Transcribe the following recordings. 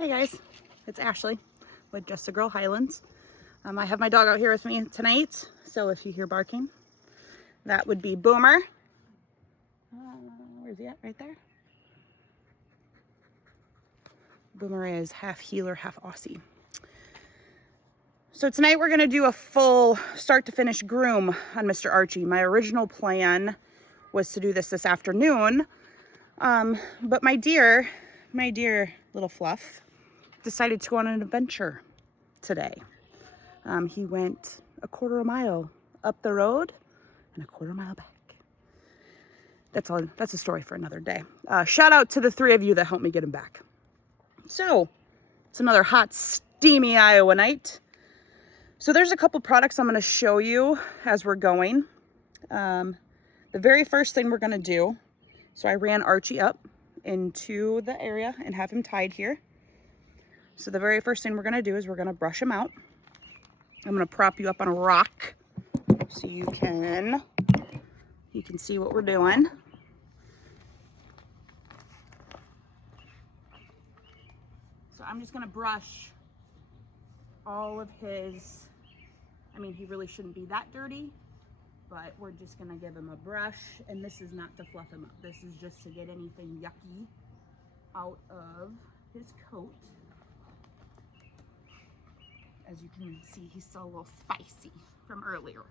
Hey guys, it's Ashley with Just a Girl Highlands. I have my dog out here with me tonight, so if you hear barking, that would be Boomer. Where's he at? Right there. Boomer is half heeler, half Aussie. So tonight we're going to do a full start to finish groom on Mr. Archie. My original plan was to do this afternoon, but my dear little Fluff decided to go on an adventure today. He went a quarter of a mile up the road and a quarter mile back. That's a story for another day. Shout out to the 3 of you that helped me get him back. So it's another hot, steamy Iowa night. So there's a couple products I'm going to show you as we're going. The very first thing we're going to do, so I ran Archie up into the area and have him tied here. So the very first thing we're going to do is we're going to brush him out. I'm going to prop you up on a rock so you can see what we're doing. So I'm just going to brush all of his, he really shouldn't be that dirty, but we're just going to give him a brush, and this is not to fluff him up. This is just to get anything yucky out of his coat. As you can see, he's still a little spicy from earlier.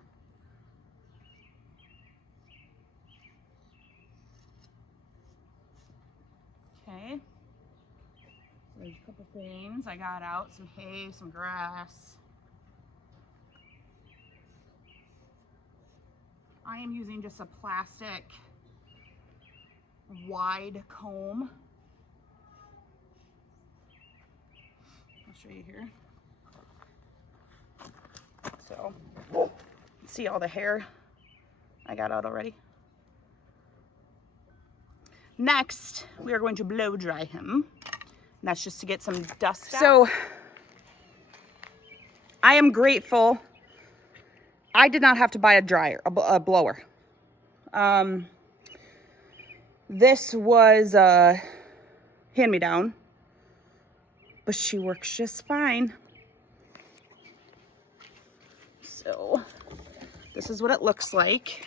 Okay, so there's a couple things I got out, some hay, some grass. I am using just a plastic wide comb. I'll show you here. So, see all the hair I got out already. Next, we are going to blow dry him. And that's just to get some dust out. So, I am grateful I did not have to buy a blower. This was a hand-me-down, but she works just fine. So this is what it looks like.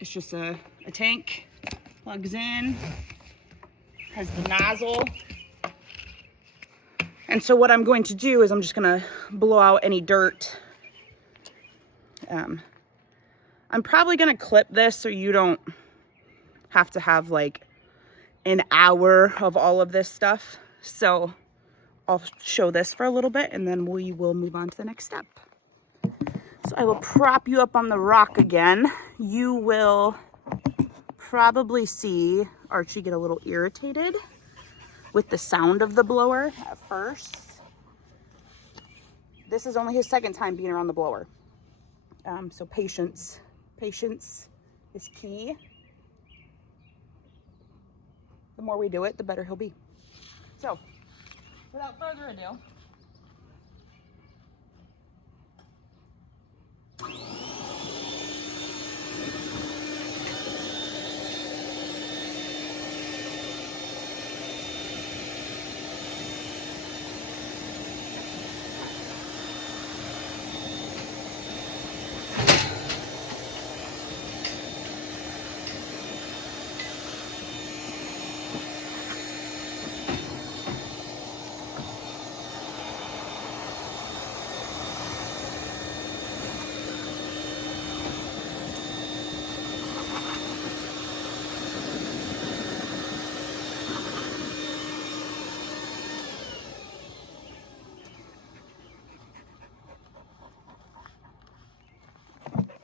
It's just a tank, plugs in, has the nozzle. And so what I'm going to do is I'm just gonna blow out any dirt. I'm probably gonna clip this so you don't have to have like an hour of all of this stuff. So I'll show this for a little bit and then we will move on to the next step. So I will prop you up on the rock again. You will probably see Archie get a little irritated with the sound of the blower at first. This is only his second time being around the blower. So patience is key. The more we do it, the better he'll be. So without further ado,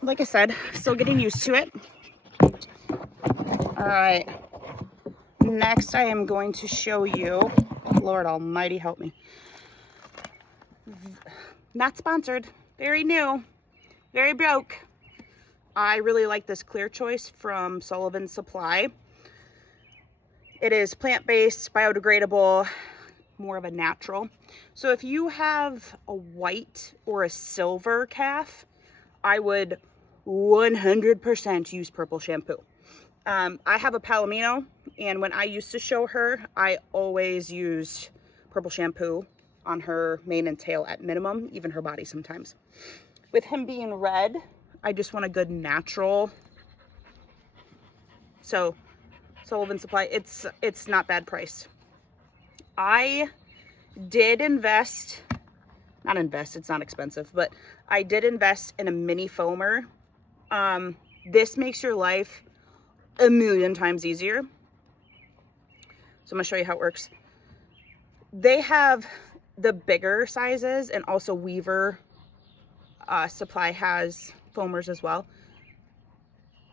like I said, still getting used to it. All right, next I am going to show you, Lord Almighty help me. Not sponsored, very new, very broke. I really like this Clear Choice from Sullivan's Supply. It is plant-based, biodegradable, more of a natural. So if you have a white or a silver calf, I would 100% use purple shampoo. I have a Palomino, and when I used to show her, I always used purple shampoo on her mane and tail at minimum, even her body sometimes. With him being red, I just want a good natural. So Sullivan Supply, it's not bad priced. I did invest, it's not expensive, but I did invest in a mini foamer. This makes your life a million times easier. So I'm gonna show you how it works. They have the bigger sizes, and also Weaver Supply has foamers as well.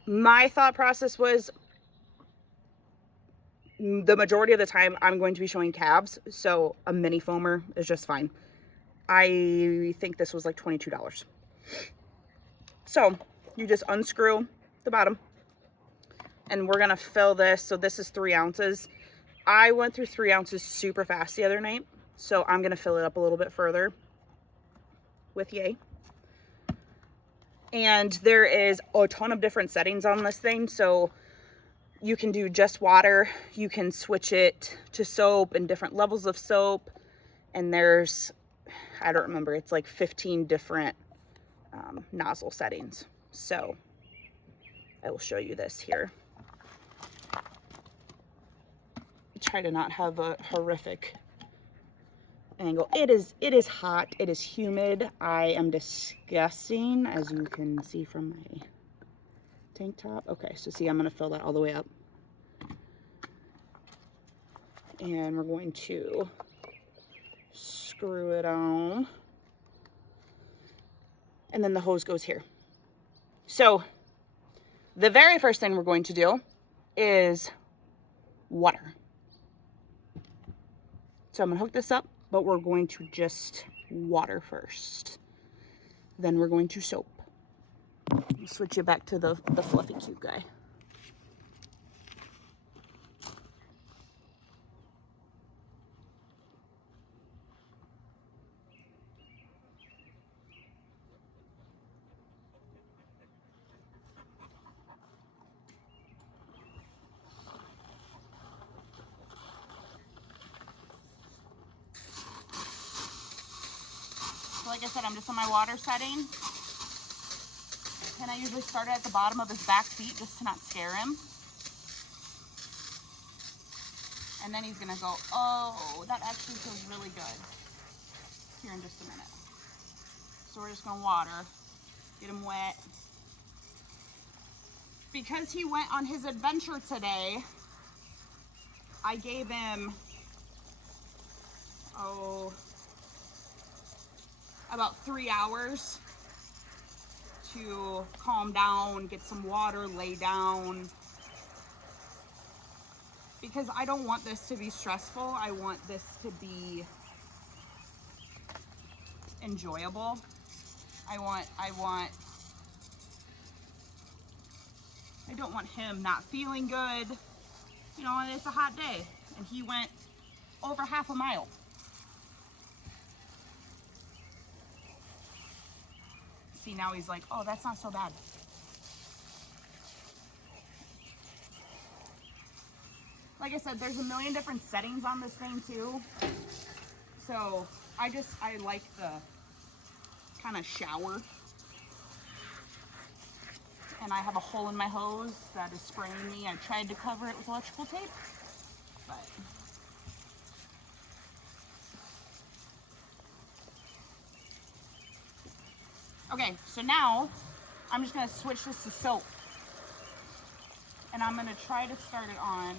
My thought process was, the majority of the time I'm going to be showing calves, so a mini foamer is just fine. I think this was like $22. So you just unscrew the bottom, and we're gonna fill this. So this is 3 ounces. I went through 3 ounces super fast the other night, so I'm gonna fill it up a little bit further with Yay. And there is a ton of different settings on this thing, so you can do just water, you can switch it to soap and different levels of soap, and there's, I don't remember, it's like 15 different nozzle settings. So I will show you this here. Try to not have a horrific angle. It is hot, it is humid, I am disgusting, as you can see from my tank top. Okay, so see, I'm gonna fill that all the way up, and we're going to screw it on, and then the hose goes here. So the very first thing we're going to do is water. So I'm gonna hook this up, but we're going to just water first. Then we're going to soap. Switch you back to the fluffy cute guy. So like I said, I'm just on my water setting. And I usually start at the bottom of his back feet just to not scare him. And then he's gonna go, oh, that actually feels really good. Here in just a minute. So we're just gonna water, get him wet. Because he went on his adventure today, I gave him, about 3 hours to calm down, get some water, lay down. Because I don't want this to be stressful. I want this to be enjoyable. I don't want him not feeling good. You know, and it's a hot day. And he went over half a mile. See, now he's like, oh, that's not so bad. Like I said, there's a million different settings on this thing too. So I like the kind of shower. And I have a hole in my hose that is spraying me. I tried to cover it with electrical tape, but okay, so now I'm just gonna switch this to soap. And I'm gonna try to start it on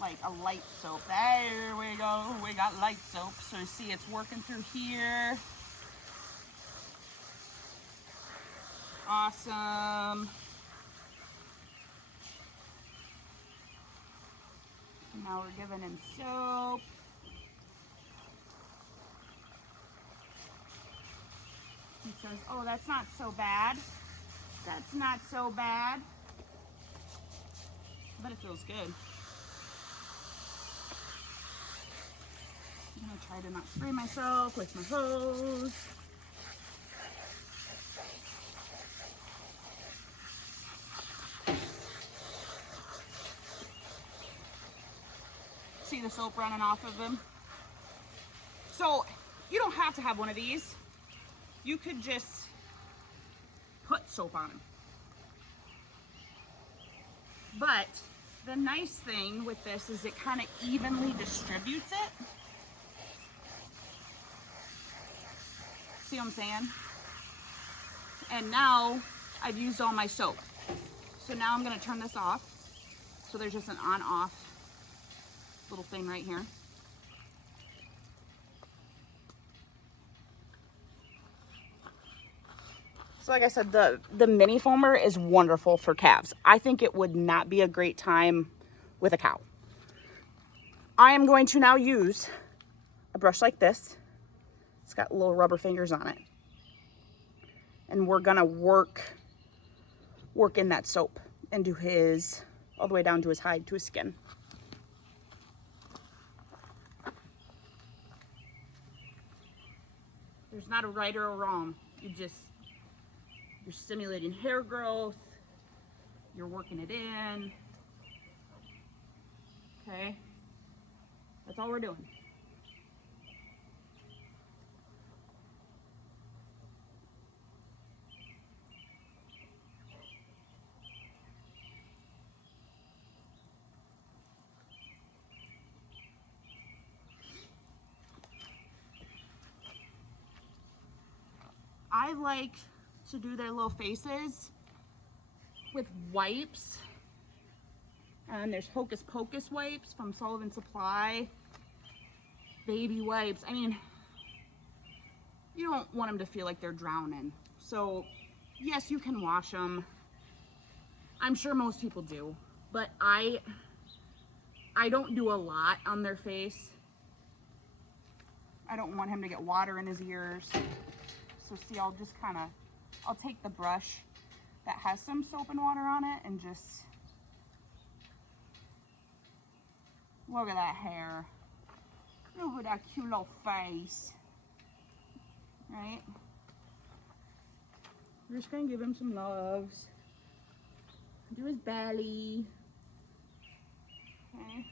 like a light soap. There we go, we got light soap. So you see it's working through here. Awesome. And now we're giving him soap. He says, oh, that's not so bad. That's not so bad. But it feels good. I'm gonna try to not spray myself with my hose. See the soap running off of him? So you don't have to have one of these. You could just put soap on them. But the nice thing with this is it kind of evenly distributes it. See what I'm saying? And now I've used all my soap. So now I'm gonna turn this off. So there's just an on-off little thing right here. So like I said, the mini foamer is wonderful for calves. I think it would not be a great time with a cow. I am going to now use a brush like this. It's got little rubber fingers on it. And we're gonna work in that soap into his, all the way down to his hide, to his skin. There's not a right or a wrong. You're stimulating hair growth. You're working it in. Okay, that's all we're doing. I like to do their little faces with wipes. And there's Hocus Pocus wipes from Sullivan Supply. Baby wipes. I mean, you don't want them to feel like they're drowning. So, yes, you can wash them. I'm sure most people do. But I don't do a lot on their face. I don't want him to get water in his ears. So see, I'll take the brush that has some soap and water on it and just, look at that hair. Look at that cute little face. Right? We're just gonna give him some loves. Do his belly. Okay.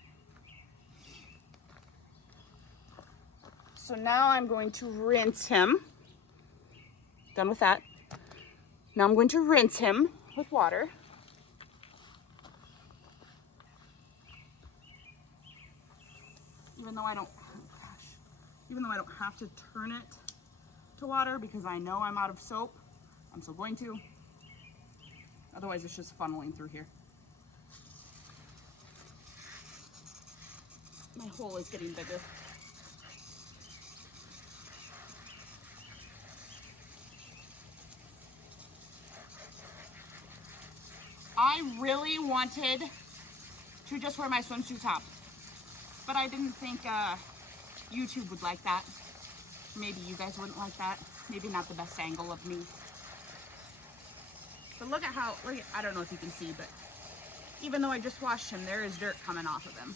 So now I'm going to rinse him. Done with that. Now I'm going to rinse him with water. Even though I don't have to turn it to water because I know I'm out of soap, I'm still going to. Otherwise it's just funneling through here. My hole is getting bigger. I really wanted to just wear my swimsuit top, but I didn't think YouTube would like that. Maybe you guys wouldn't like that. Maybe not the best angle of me. But look at how, I don't know if you can see, but even though I just washed him, there is dirt coming off of him.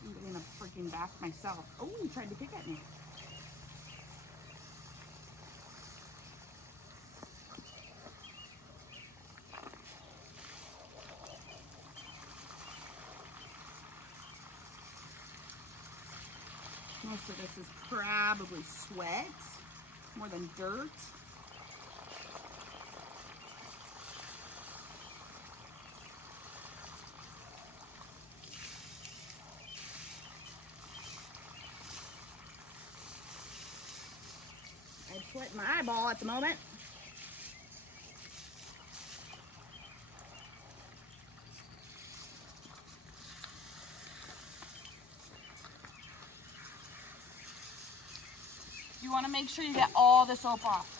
I'm getting a freaking bath myself. Oh, he tried to pick at me. Most of this is probably sweat, more than dirt. I'm sweating my eyeball at the moment. You want to make sure you get all the soap off.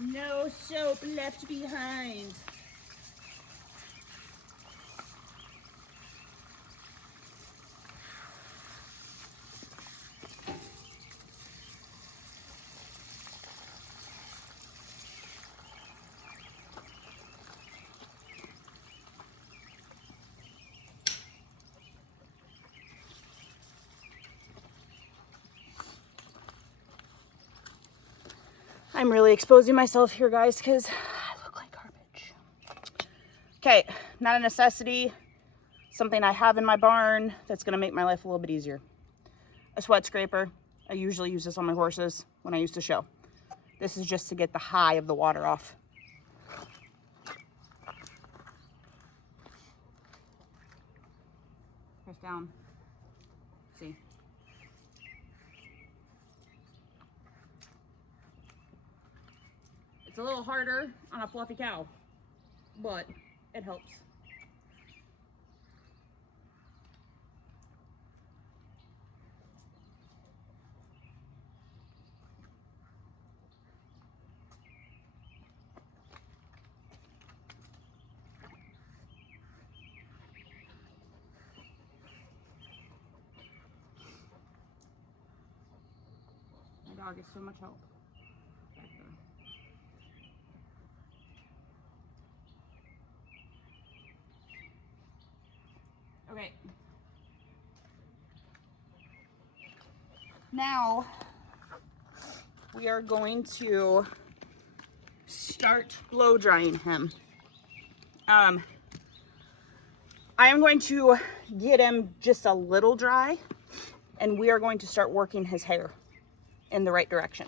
No soap left behind. I'm really exposing myself here, guys, because I look like garbage. Okay, not a necessity. Something I have in my barn that's going to make my life a little bit easier. A sweat scraper. I usually use this on my horses when I used to show. This is just to get the high of the water off. Press down. See. It's a little harder on a fluffy cow, but it helps. My dog is so much help back there. Okay. Now we are going to start blow drying him. I am going to get him just a little dry, and we are going to start working his hair in the right direction.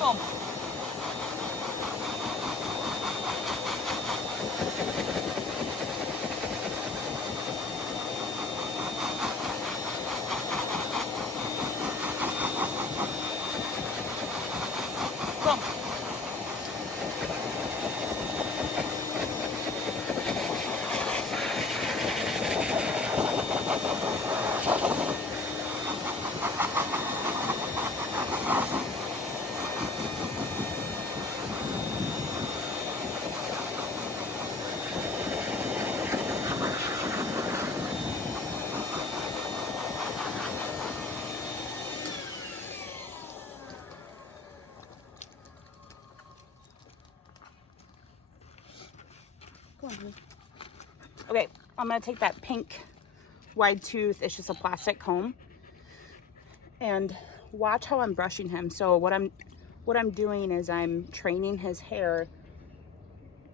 Boom. Boom. Okay, I'm gonna take that pink wide tooth, it's just a plastic comb, and watch how I'm brushing him. So what I'm doing is I'm training his hair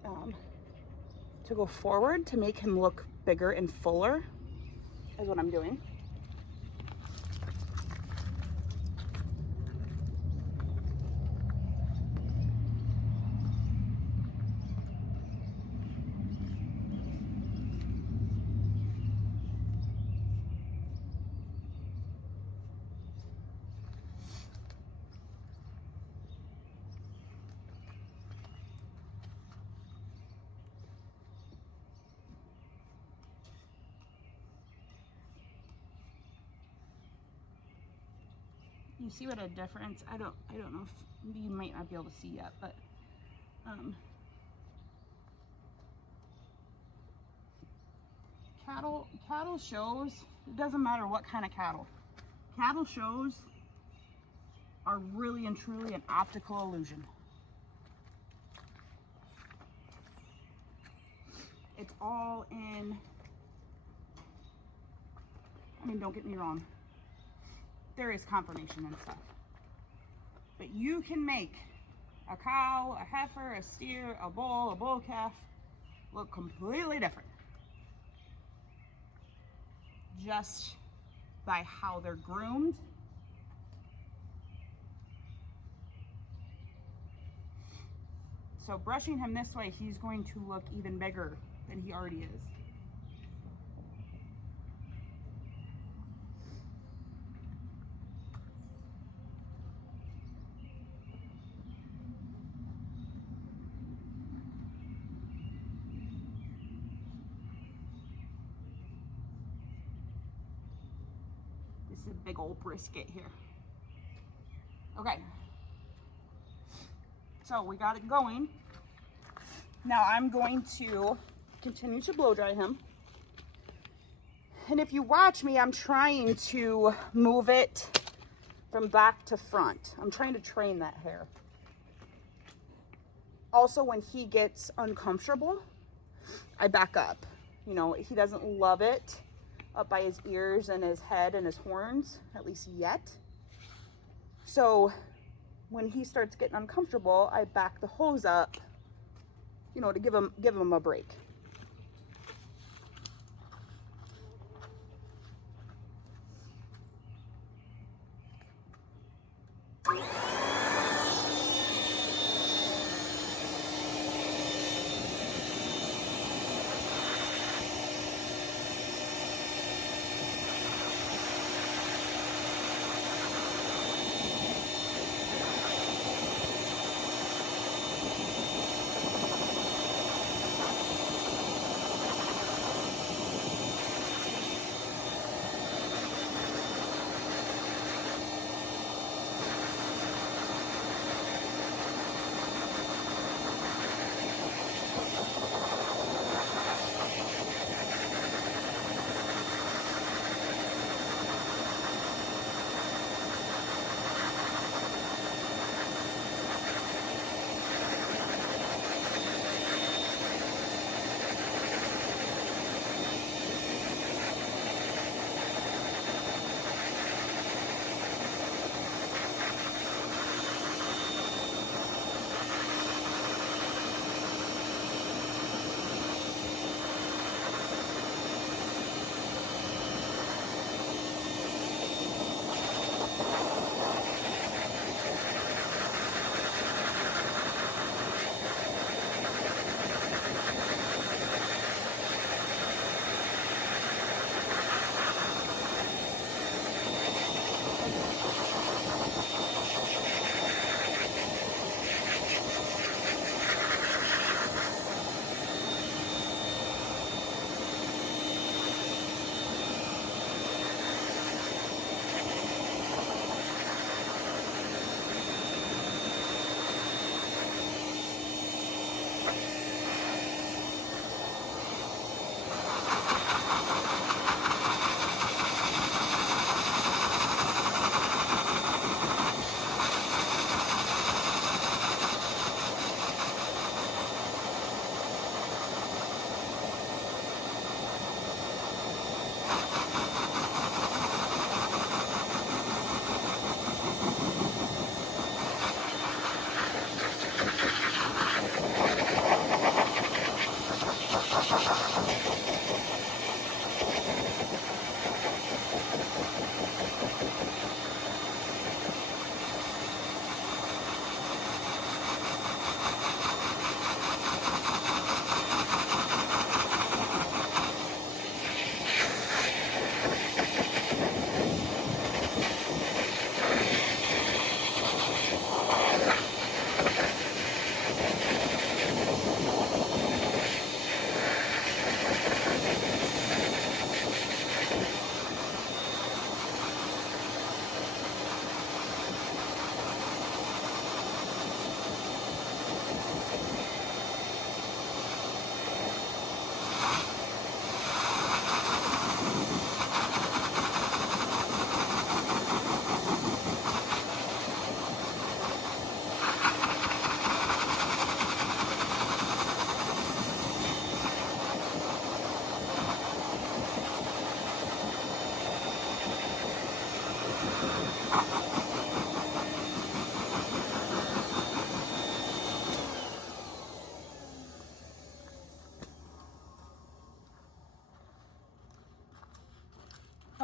to go forward to make him look bigger and fuller, is what I'm doing. You see what a difference? I don't know if you might not be able to see yet, but Cattle shows, it doesn't matter what kind of cattle. Cattle shows are really and truly an optical illusion. It's all in, I mean, don't get me wrong, there is confirmation and stuff, but you can make a cow, a heifer, a steer, a bull calf look completely different just by how they're groomed. So brushing him this way, he's going to look even bigger than he already is. This is a big old brisket here. Okay. So we got it going. Now I'm going to continue to blow dry him. And if you watch me, I'm trying to move it from back to front. I'm trying to train that hair. Also, when he gets uncomfortable, I back up. You know, he doesn't love it up by his ears and his head and his horns, at least yet. So when he starts getting uncomfortable, I back the hose up, you know, to give him a break.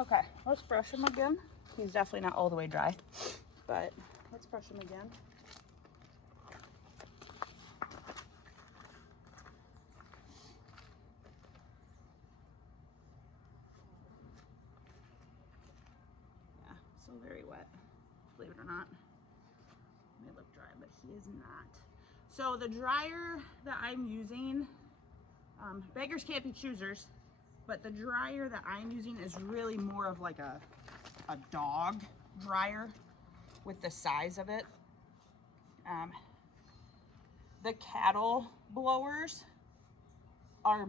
Okay, let's brush him again. He's definitely not all the way dry, but let's brush him again. Yeah, still very wet, believe it or not. It may look dry, but he is not. So the dryer that I'm using, beggars can't be choosers, but the dryer that I'm using is really more of like a dog dryer with the size of it. The cattle blowers are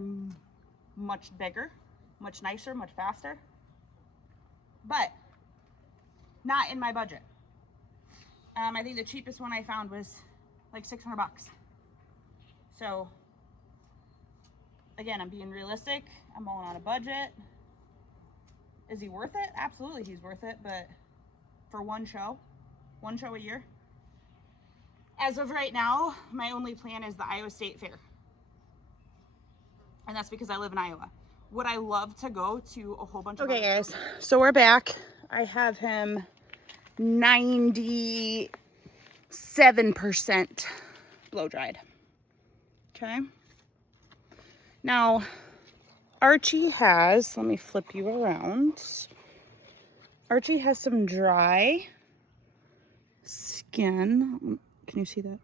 much bigger, much nicer, much faster, but not in my budget. I think the cheapest one I found was like 600 bucks. So again, I'm being realistic. I'm all on a budget. Is he worth it? Absolutely, he's worth it. But for one show a year. As of right now, my only plan is the Iowa State Fair. And that's because I live in Iowa. Would I love to go to a whole bunch of... Okay, guys, so we're back. I have him 97% blow dried. Okay. Now, Archie has, let me flip you around. Archie has some dry skin. Can you see that?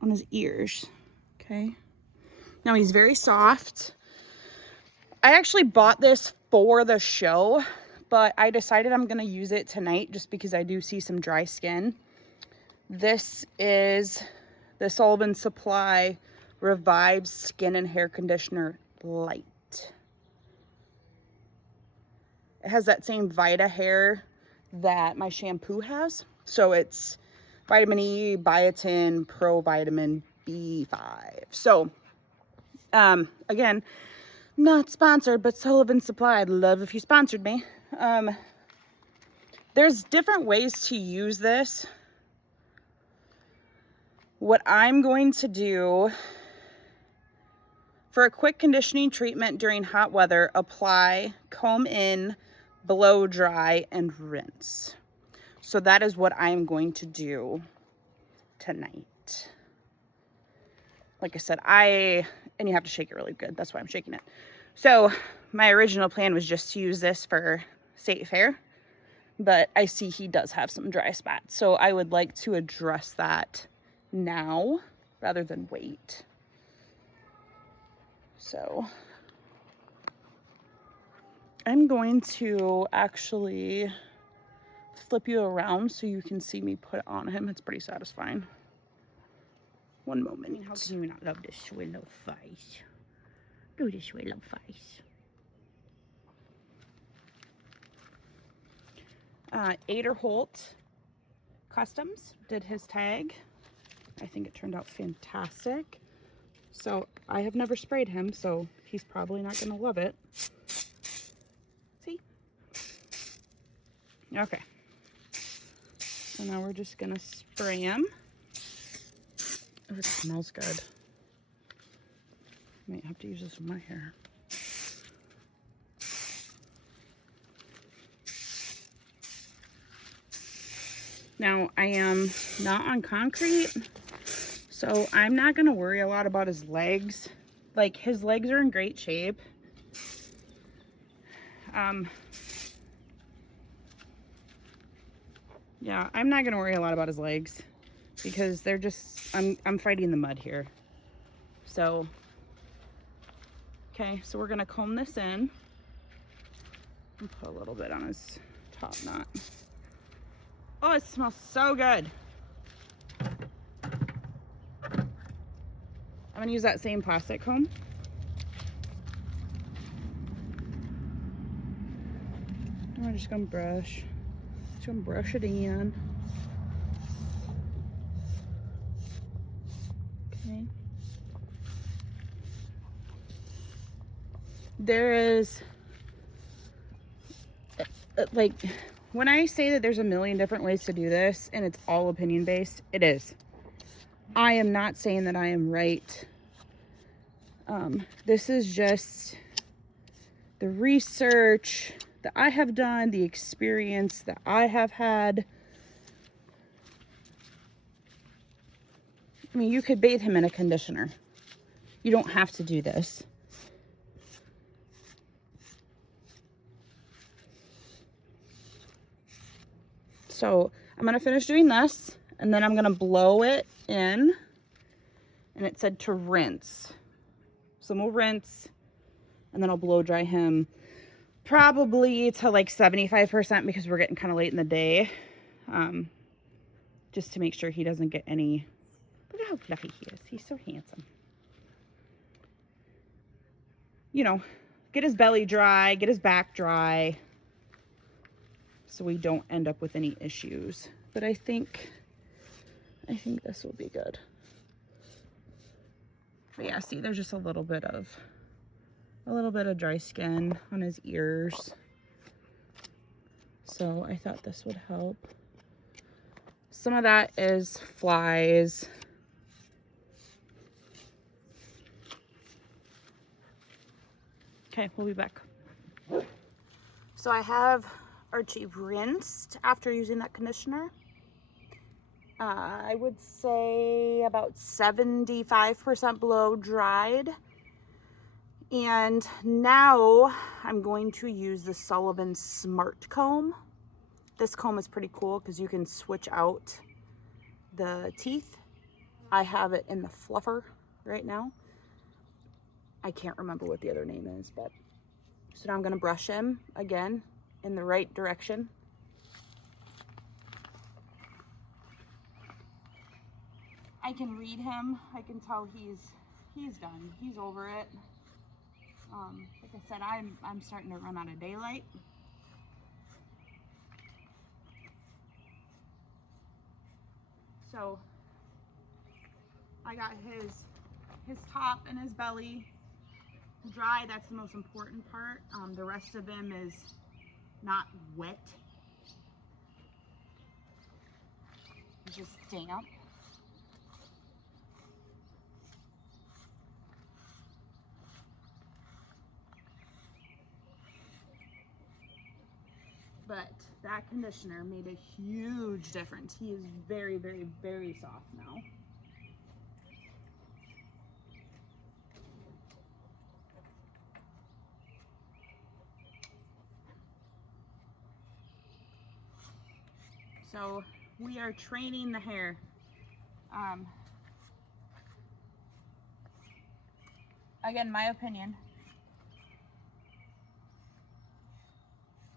On his ears. Okay. Now he's very soft. I actually bought this for the show, but I decided I'm going to use it tonight just because I do see some dry skin. This is the Sullivan Supply Revive Skin and Hair Conditioner Light. It has that same Vita hair that my shampoo has. So it's vitamin E, biotin, provitamin B5. So, again, not sponsored, but Sullivan Supply, I'd love if you sponsored me. There's different ways to use this. What I'm going to do for a quick conditioning treatment during hot weather, apply, comb in, blow dry, and rinse. So that is what I'm going to do tonight. Like I said, and you have to shake it really good. That's why I'm shaking it. So my original plan was just to use this for State Fair, but I see he does have some dry spots. So I would like to address that now rather than wait. So I'm going to actually flip you around so you can see me put it on him. It's pretty satisfying. One moment. How can you not love this sweet little face? Do this sweet little face. Aderholt Customs did his tag. I think it turned out fantastic. So I have never sprayed him, so he's probably not going to love it. See? Okay. So now we're just going to spray him. Oh, it smells good. Might have to use this with my hair. Now, I am not on concrete, so I'm not going to worry a lot about his legs. Like, his legs are in great shape. Yeah, I'm not going to worry a lot about his legs because they're just, I'm fighting the mud here. So, okay, so we're going to comb this in and put a little bit on his top knot. Oh, it smells so good. I'm going to use that same plastic comb. And we're just going to brush. Just going to brush it in. Okay. There is, like, when I say that there's a million different ways to do this and it's all opinion based, it is. I am not saying that I am right. This the research that I have done, the experience that I have had. I mean, you could bathe him in a conditioner. You don't have to do this. So I'm going to finish doing this, and then I'm going to blow it in, and it said to rinse. So we'll rinse, and then I'll blow dry him probably to like 75% because we're getting kind of late in the day. Just to make sure he doesn't get any. Look at how fluffy he is. He's so handsome. You know, get his belly dry, get his back dry, so we don't end up with any issues. But I think this will be good. But yeah, see, there's just a little bit of dry skin on his ears. So I thought this would help. Some of that is flies. Okay, we'll be back. So I have Archie rinsed after using that conditioner. I would say about 75% blow dried. And now I'm going to use the Sullivan Smart Comb. This comb is pretty cool because you can switch out the teeth. I have it in the fluffer right now. I can't remember what the other name is, but so now I'm going to brush him again in the right direction. I can read him. I can tell he's done. He's over it. Like I said, I'm starting to run out of daylight. So I got his top and his belly dry. That's the most important part. The rest of him is not wet. It's just damp. But that conditioner made a huge difference. He is very, very, very soft now. So we are training the hair. Again, my opinion.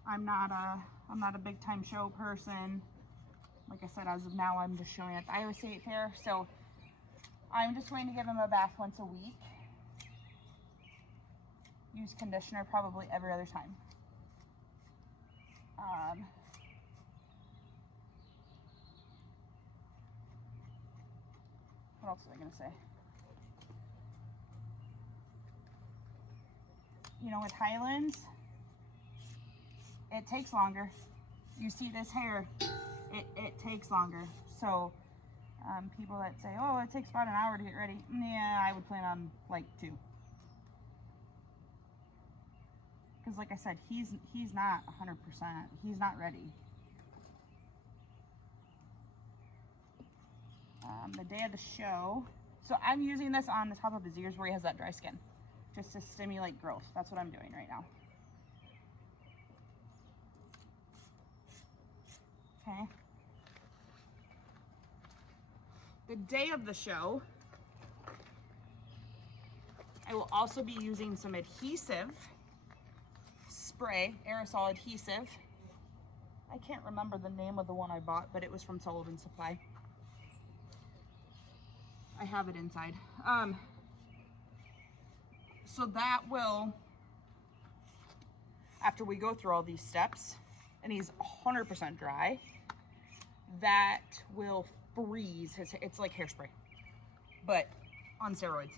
I'm not a big time show person. Like I said, as of now, I'm just showing at the Iowa State Fair. So I'm just going to give him a bath once a week. Use conditioner probably every other time. What else was I going to say? You know, with Highlands, it takes longer. You see this hair, it takes longer. So people that say, oh, it takes about an hour to get ready. Yeah, I would plan on like 2. Because like I said, he's not 100%. He's not ready. The day of the show. So I'm using this on the top of his ears where he has that dry skin, just to stimulate growth. That's what I'm doing right now. Okay. The day of the show, I will also be using some adhesive spray, aerosol adhesive. I can't remember the name of the one I bought, but it was from Sullivan Supply. I have it inside. So that will, after we go through all these steps, and he's 100% dry, that will freeze his hair. It's like hairspray, but on steroids.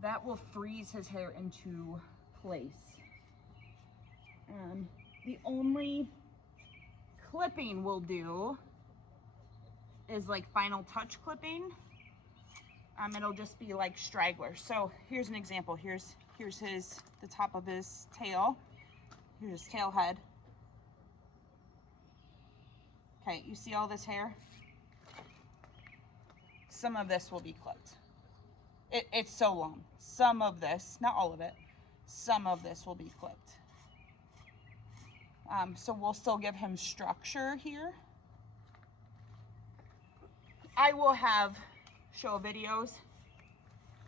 That will freeze his hair into place. The only clipping we'll do is like final touch clipping. It'll just be like stragglers. So here's an example. Here's the top of his tail. Here's his tail head. Okay, you see all this hair? Some of this will be clipped. It's so long. Some of this, not all of it, some of this will be clipped. So we'll still give him structure here. I will have show videos.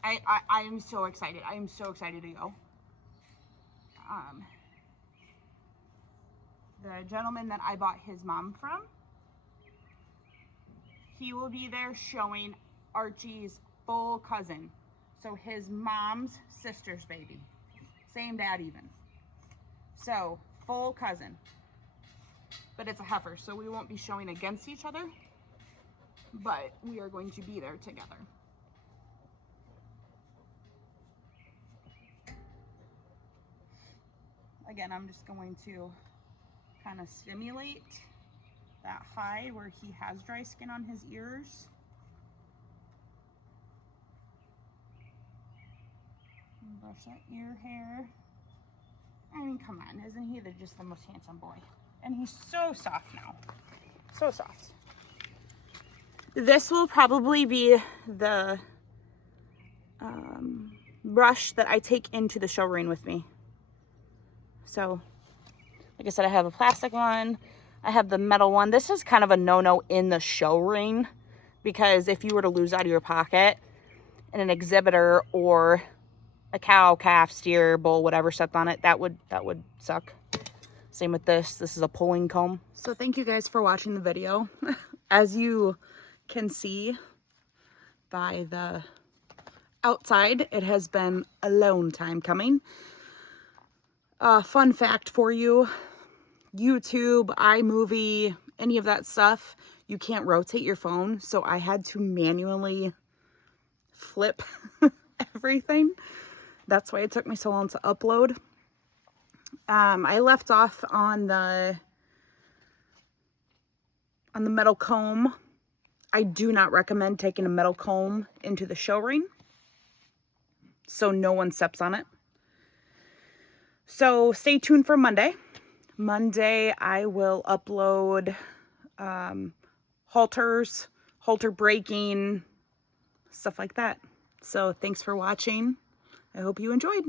I am so excited. I am so excited to go. The gentleman that I bought his mom from, he will be there showing Archie's full cousin. So his mom's sister's baby. Same dad even. So full cousin. But it's a heifer, so we won't be showing against each other. But we are going to be there together. Again, I'm just going to kind of stimulate that hide where he has dry skin on his ears. And brush that ear hair. I mean, come on, isn't he just the most handsome boy? And he's so soft now. So soft. This will probably be the brush that I take into the show ring with me. So, like I said, I have a plastic one. I have the metal one. This is kind of a no-no in the show ring because if you were to lose out of your pocket and an exhibitor or a cow, calf, steer, bull, whatever stepped on it, that would suck. Same with this. This is a pulling comb. So thank you guys for watching the video. As you can see by the outside, it has been a long time coming. Fun fact for you, YouTube, iMovie, any of that stuff, you can't rotate your phone. So I had to manually flip everything. That's why it took me so long to upload. I left off on the metal comb. I do not recommend taking a metal comb into the show ring, so no one steps on it. So stay tuned for Monday. Monday I will upload halters, halter breaking, stuff like that. So thanks for watching. I hope you enjoyed.